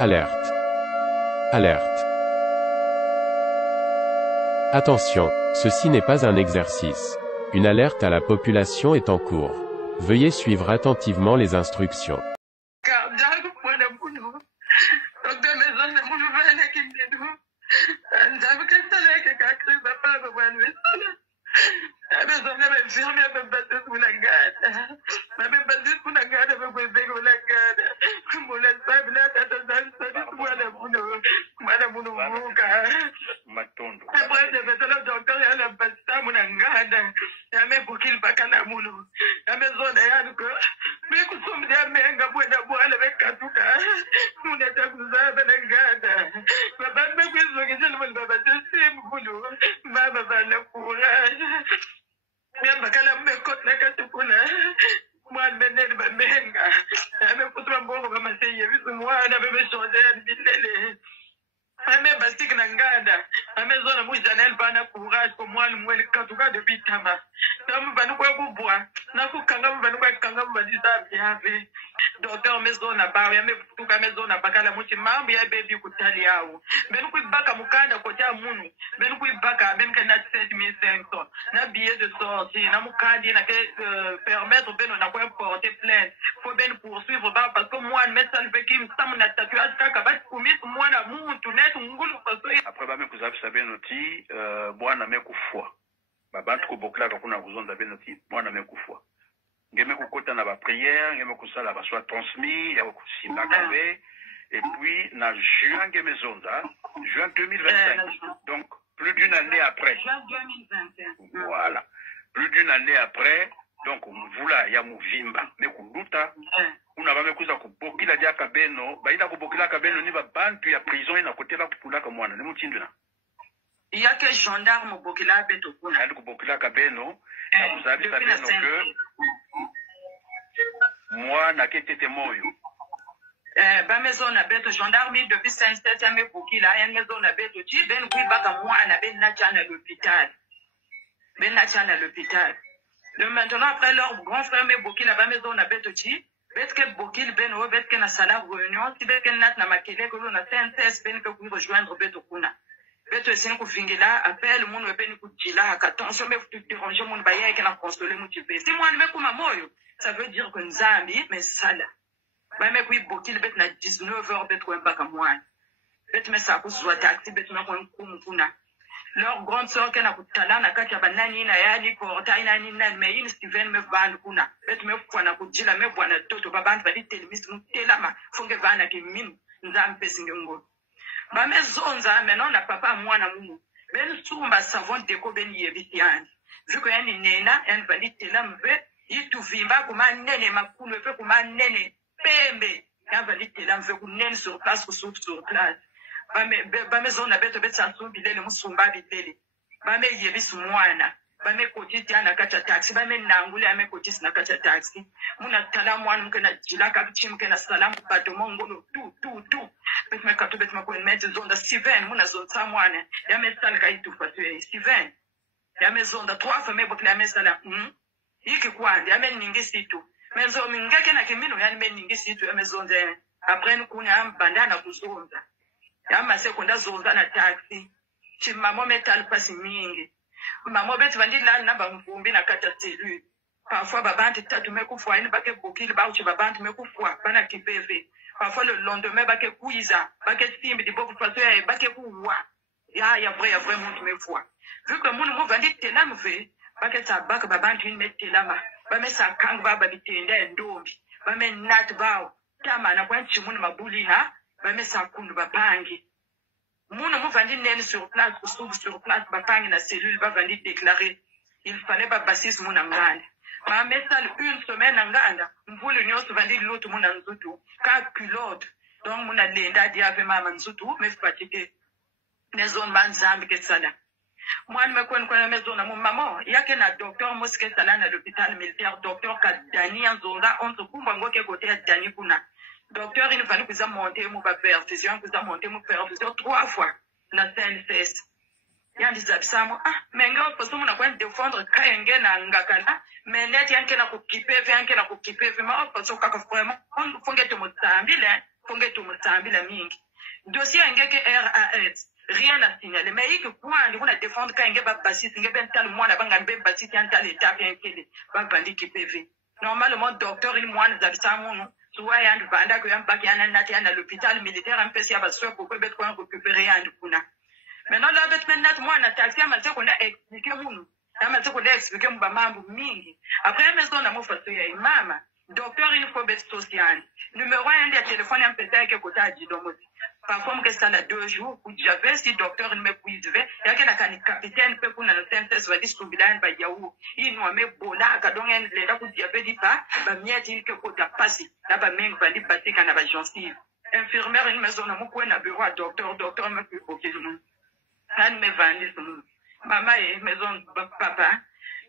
Alerte. Alerte. Attention, ceci n'est pas un exercice. Une alerte à la population est en cours. Veuillez suivre attentivement les instructions. Docteur mezona bawe yamefutuka mezona bakala muti mambo ya baby kutali yawo benu kuibaka mukanda kota munu benu kuibaka benu kana 7500 na billet de sortie na mukandi na ke permettre benu na quoi porter plainte faut benu poursuivre ba parce que moi médecin peki msamu na tatouage kaka basi kumisi mwana muntu netu ngulu paso après ba me kuzabisa benoti bwana mekufwa babantu kubokla kuna kuzonda benoti bwana mekufwa ngeme kukota na ba prière ngeme kusala ba soit transmis ya kusimba kabe et puis na juin ngeme zonda juin 2025 donc plus d'une année après juin 2021 voilà plus d'une année après donc mvula ya muvimba mekuluta una ba mekuza kubokila dia kabeno baida kubokila kabeno ni ba bantu ya prison ina kotela kupulaka mwana ni mutinduna il y a que gendarme bokila beto kuna ali kubokila kabeno na kuzabi kabeno que moi na ketete moyo ba maison na beto gendarme depuis 57 ame bokila ya maison na beto ti ben kui baka mwana ben na tchana l'hôpital le maintenant après leur grand frère me bokila ba maison na beto ti betke bokil ben o betke na sala réunion ti betke nat na makele ko na CNTS ben ko rejoindre beto kuna beto esini kuvingila appel munu epeni kujila attention me futu déranger munu ba yeke na consoler mu tipe si mwana me kuma moyo ça veut dire que nzambi mais sala ba me kui bokil bet na 19h bet ko mbaka mwana bet me sa kuzwa taxi bet me ko kuna leur grande sœur kena kutala na kati ya banani na yani porta ina ni na me in Steven me van kuna bet me kwana kujila me bwana toto babantu bali telemisi mutelama funge vana ke minu nzambe singengo ba mezonza maintenant na papa mwana mumu ben sumba savon deko ben yebitiani vu que yani nena en valite lambe itu vimba kuma nene makulu pe kuma nene pembe ya valite lambe ku nene sur place sur place ba mezona beto betsa sumbile le musumba bitele ba me yebisu mwana ba me kotiti ana kacha taxi ba me nangule ame kotisi na kacha taxi muna tala mwana mkena jilaka bichimu kena salamu pato mongolo tu bet me kato bet me ko mettre zonda Steven muna zonda mwana ya me sala kaitu fatwe Steven ya me zonda 3 fois me bokla me sala yiki kwandi ya me ningisi tu mezo mingeke na kimino yani me ningisi tu ya me zonda après nkunya bandana kuzonda ya masekonda zonda na taxi chimamo metal pasi mingi mamo beti vandila na bamvumbi na kata cellule parfois babantu tatu mekufwa ini bake bokili ba uchi babantu mekufwa bana kipeve parfois le lendemain bake kuiza bake simbi di boku faso ya bake kuwa ya vrai muntu mefwa vu que munu mo vandi tena mve bake tabaka babantu ini metelama bame sakang baba bitenda ndombi bame nat bao tama na kwanchi munu mabulina bame sakundu bapangi munu muvandi nene sur place sur place bapangi na cellule bavandi déclarer il fallait pas basis muna nganda ma mesal une semaine nganda mvulu nyoso vandi lutu muna nzutu ka culotte donc muna lenda dia ave mama nzutu me fatike ne zone manzambi ke sala mwana mekwen kwa mezona mu maman yake na docteur moske sala na l'hôpital militaire docteur Kadani Nzonga on se kumba ngoke côté ya Dani kuna docteur il fallait que ça monte mu ba perfusion que ça monte mu perfusion 3 fois na CNCS yandi zabisamo menga poso muna kwa défendre kayenge na ngakana meneti yanke na kukipepe ma poso kaka vraiment on fonge to mutambile Fonge tu msambila mingi. Dossier ngeke RAS. Rien à signaler. Mais il que quoi, on a défendre quand il y a basis, il y a ben tel mois, la banque a ben basis, il y a tel état bien qu'il est, pas bandi qui PV. Normalement, docteur, il moine d'absent mon, soit il y a un banda qui a un bac, il y a un naté à l'hôpital militaire, un peu si à va pour que bête quoi récupérer un kuna. Maintenant, là, bête maintenant, moi, on a taxé, mais c'est qu'on a expliqué mon, mais c'est qu'on a expliqué mon bamambo mingi. Après, la maison, on a mon façon, il y a une maman. Docteur, il faut bête sociale. Numéro 1 des téléphones, un peu d'ailleurs, que côté à Didomoti. Parfois, je suis là 2 jours, où j'avais, si docteur ne me puisse, il y a quelqu'un capitaine, peut qu'on a le synthèse, va distribuer un bayaou. Il nous a mis bola, quand on a les là, où j'avais dit pas, va mieux dire que côté à passer. Là, va même va dire passer quand on a gencive. Infirmière, une maison, on a beaucoup un bureau à docteur, docteur me fait aucun nom. Elle me vendit, maman et maison, papa.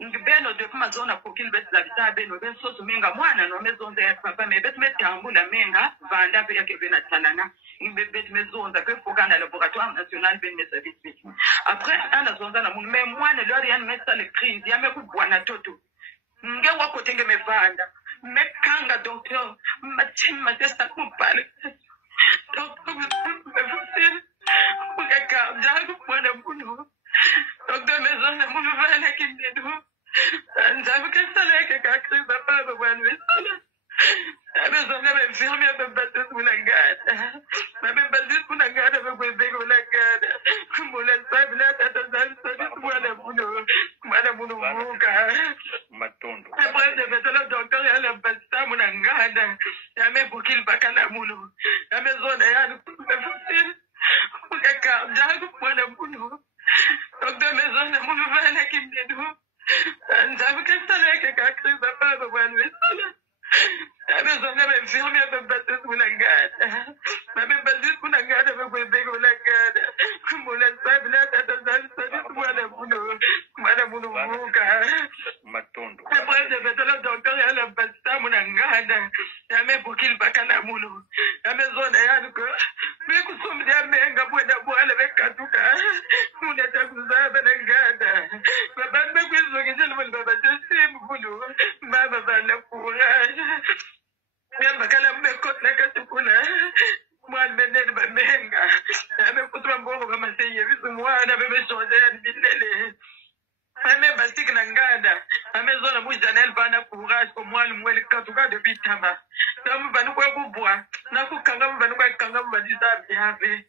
Beno de kuma zona kokil bet la bita beno ben so sumenga mwana no mezonda ya papa me bet metambula menga vanda pe yake bena talana imbe bet mezonda ke pokana laboratoire national ben mesabit après ana zonda na mun me mwana lo rien metsa le crise ya me ku bwana toto nge wako tenge me vanda me kanga docteur matin matesta ku pale docteur me fusir ku ka dago mwana bunu docteur maison na mun vana kindedo j'avais que ça là que kakri papa va voir le ça mais on avait fermé un peu battu sous la garde mais battu sous la garde avec le bec la garde comme la salle là ça ça moi la boulot muka matondo après de mettre le docteur il a battu mon garde ya me pour qu'il pas kana mulo la maison là me facile pour que jago moi la boulot docteur maison na mon va qui me dit j'avais que ça là que kakri papa va voir le mais on avait fermé un peu battu sous la garde mais battu sous la garde avec le bec la garde comme la salle là ça moi la boulot muka matondo après de mettre le docteur il a battu mon garde ya me pour qu'il pas kana mulo la maison là que mais que somme dia menga boda boala avec katuka on était kuza ben garde baba me kuzo ngizelo le baba c'est boulot baba bala courage même kala me kot na katukuna moi le benel ba menga me kutra mbongo kama seye bisu mwana bebe changer bilele ame basik na ngada ame zona mu janel bana courage ko mwana mwele katuka de bitama tamu banu kwa kubwa na kukanga banu kwa kanga badisa biave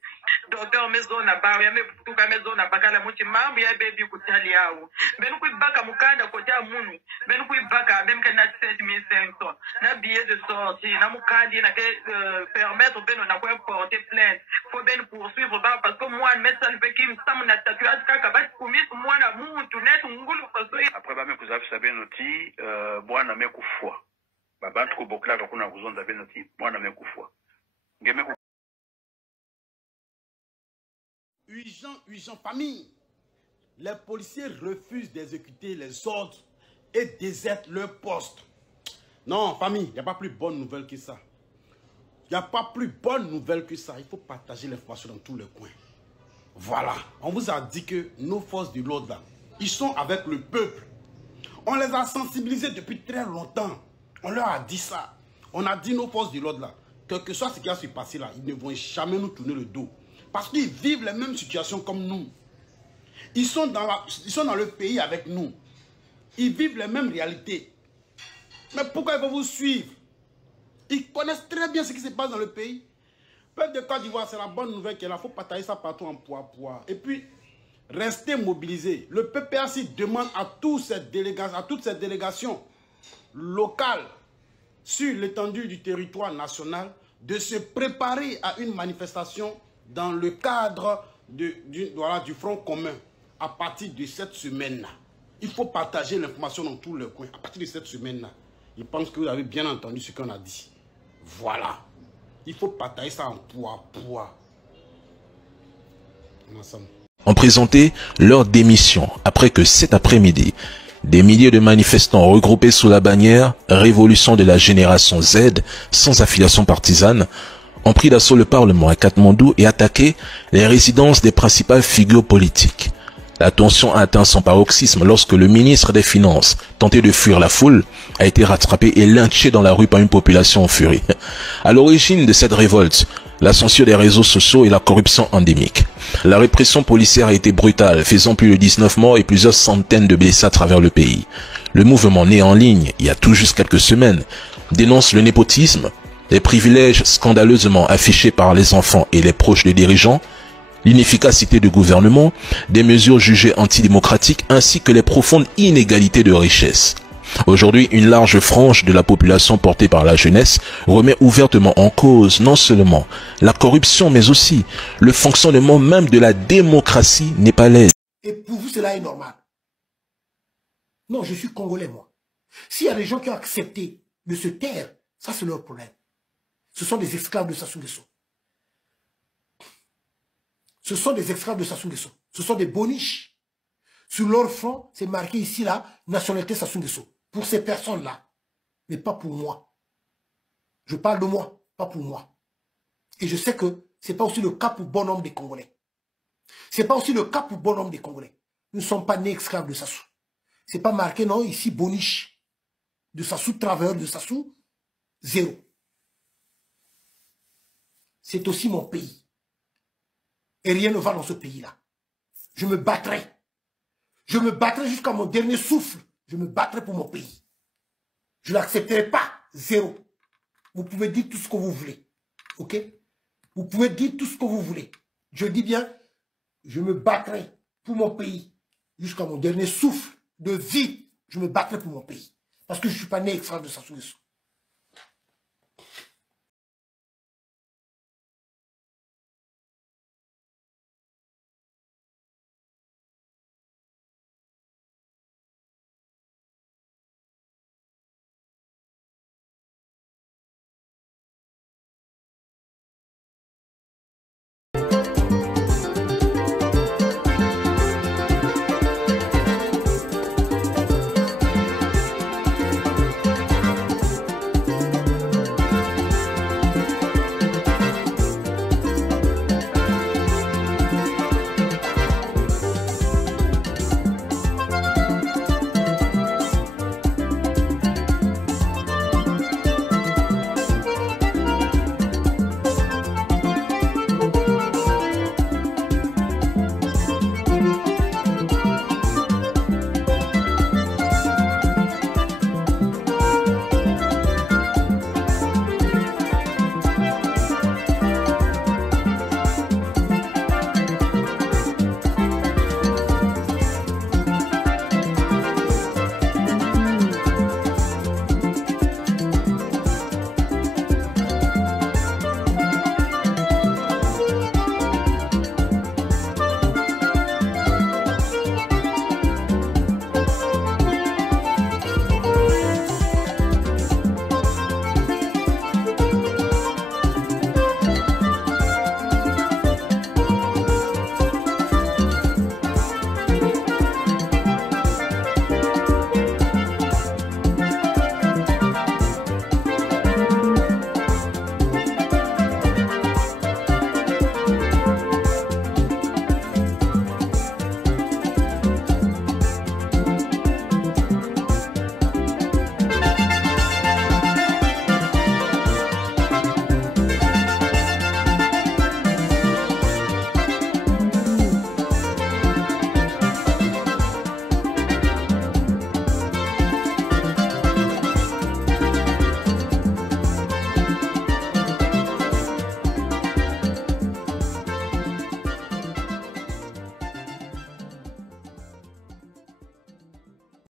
docteur maison na ba ya me tuka maison na bakala muti mambo ya baby kutali yao benu kuibaka mukanda kota munu benu kuibaka même que na 7500 na billet de sortie na mukandi na que permettre benu na quoi porter plainte faut ben poursuivre ba parce que moi médecin peut qui me semble na tatouage kaka ba kumis moi na muntu net ngulu paso après ba me kuzafisa benoti bwana me kufwa babantu ko bokla kuna kuzonda benoti bwana me kufwa ngeme Urgent, famille. Les policiers refusent d'exécuter les ordres et désertent leur poste. Non, famille, il n'y a pas plus bonne nouvelle que ça. Il n'y a pas plus bonne nouvelle que ça. Il faut partager l'information dans tous les coins. Voilà. On vous a dit que nos forces de l'ordre, là, ils sont avec le peuple. On les a sensibilisés depuis très longtemps. On leur a dit ça. On a dit nos forces de l'ordre, là, quel que soit ce qui a se passer là, ils ne vont jamais nous tourner le dos. Parce qu'ils vivent les mêmes situations comme nous. Ils sont dans le pays avec nous. Ils vivent les mêmes réalités. Mais pourquoi ils vont vous suivre? Ils connaissent très bien ce qui se passe dans le pays. Peuple de Côte d'Ivoire, c'est la bonne nouvelle qu'il y a là. Il faut partager ça partout en poids. Et puis, restez mobilisés. Le PPAC demande à toutes ces délégations locales sur l'étendue du territoire national de se préparer à une manifestation dans le cadre du Front commun à partir de cette semaine-là. Il faut partager l'information dans tous les coins. À partir de cette semaine-là, je pense que vous avez bien entendu ce qu'on a dit. Voilà. Il faut partager ça en poids. Ont présenté leur démission après que cet après-midi, des milliers de manifestants regroupés sous la bannière Révolution de la génération Z, sans affiliation partisane, ont pris d'assaut le Parlement à Katmandou et attaqué les résidences des principales figures politiques. La tension a atteint son paroxysme lorsque le ministre des Finances, tenté de fuir la foule, a été rattrapé et lynché dans la rue par une population en furie. À l'origine de cette révolte, la censure des réseaux sociaux et la corruption endémique. La répression policière a été brutale, faisant plus de 19 morts et plusieurs centaines de blessés à travers le pays. Le mouvement né en ligne, il y a tout juste quelques semaines, dénonce le népotisme, les privilèges scandaleusement affichés par les enfants et les proches des dirigeants, l'inefficacité du gouvernement, des mesures jugées antidémocratiques ainsi que les profondes inégalités de richesse. Aujourd'hui, une large frange de la population portée par la jeunesse remet ouvertement en cause non seulement la corruption mais aussi le fonctionnement même de la démocratie népalaise. Et pour vous, cela est normal. Non, je suis congolais, moi. S'il y a des gens qui ont accepté de se taire, ça c'est leur problème. Ce sont des esclaves de Sassou Nguesso. Ce sont des esclaves de Sassou Nguesso. Ce sont des boniches. Sur leur front, c'est marqué ici la nationalité Sassou Nguesso. Pour ces personnes-là. Mais pas pour moi. Je parle de moi, pas pour moi. Et je sais que ce n'est pas aussi le cas pour bon nombre des Congolais. Ce n'est pas aussi le cas pour bon nombre des Congolais. Nous ne sommes pas nés esclaves de Sassou. Ce n'est pas marqué, non, ici, boniche. De Sassou, travailleur de Sassou, 0. C'est aussi mon pays. Et rien ne va dans ce pays-là. Je me battrai. Je me battrai jusqu'à mon dernier souffle. Je me battrai pour mon pays. Je ne l'accepterai pas. 0. Vous pouvez dire tout ce que vous voulez. Ok? Vous pouvez dire tout ce que vous voulez. Je dis bien, je me battrai pour mon pays. Jusqu'à mon dernier souffle de vie. Je me battrai pour mon pays. Parce que je ne suis pas né esclave de Sassou Nguesso.